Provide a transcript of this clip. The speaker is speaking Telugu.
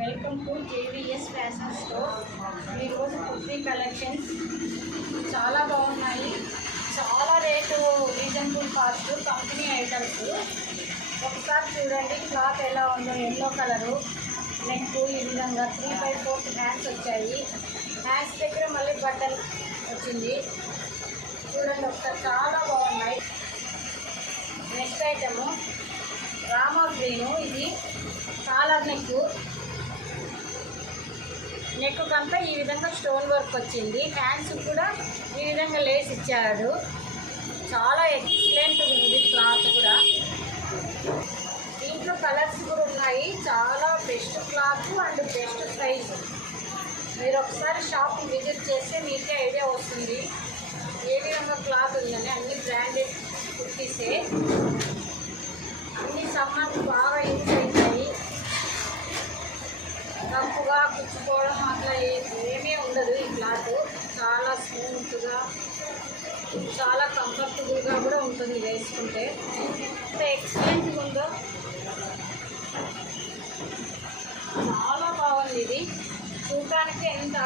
Welcome to JVS fashion store. ఈరోజు కుర్తీ కలెక్షన్స్ చాలా బాగున్నాయి. చాలా rate reasonable cost, company items. ఒకసారి చూడండి క్లాత్ ఎలా ఉందో. ఎల్లో కలరు నెక్, ఈ విధంగా 3/4 హ్యాండ్స్ వచ్చాయి. హ్యాండ్స్ దగ్గర మళ్ళీ బటన్ వచ్చింది. చూడండి ఒకసారి, చాలా బాగున్నాయి. Next item Rama green. ఇది కాలర్ నెక్ కంతా ఈ విధంగా స్టోన్ వర్క్ వచ్చింది. హ్యాండ్స్ కూడా ఈ విధంగా లేస్ ఇచ్చాడు. చాలా ఎక్సలెంట్ ఉంది క్లాత్ కూడా. దీంట్లో కలర్స్ కూడా ఉన్నాయి. చాలా best cloth and best price. మీరు ఒకసారి షాప్ విజిట్ చేస్తే మీకే ఐడియా వస్తుంది ఏ విధంగా క్లాత్ ఉందని. అన్ని బ్రాండెడ్ కుర్తీసే, అన్ని సమ్మర్కి బాగా యూజ్ అవుతాయి. తప్పుగా కుచ్చుకోవడం అట్లా ఏమీ ఉండదు. ఈ క్లాత్ చాలా స్మూత్గా, చాలా కంఫర్టబుల్గా కూడా ఉంటుంది వేసుకుంటే. ఎంత ఎక్సలెంట్గా ఉందో, చాలా బాగుంది. ఇది చూడటానికి ఎంత